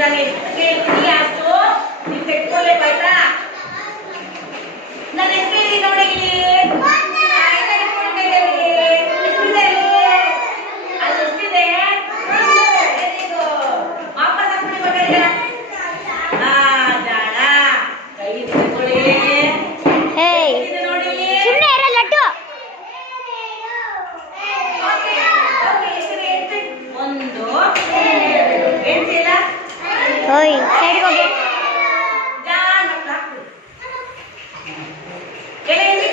ನಾನು ಎಷ್ಟು ಕೇಳ್ತೀನಿ ಅಷ್ಟು ನೀವು ತೆಗೆದುಕೊಳ್ಳಬೇಕು ಆಯ್ತಾ. ನಾನು ಎಷ್ಟು ಕೇಳಿ ನೋಡಿ Oi, side go get. Very good.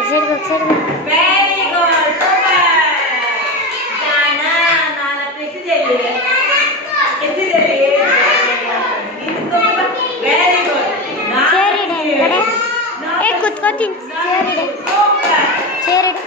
Very good. Super. Jana, nala ಎಷ್ಟಿದೆಯಲ್ಲಿ? Very good. ಕುತ್ಕೋತೀನಿ. ಚೇರ್ ಇಡು.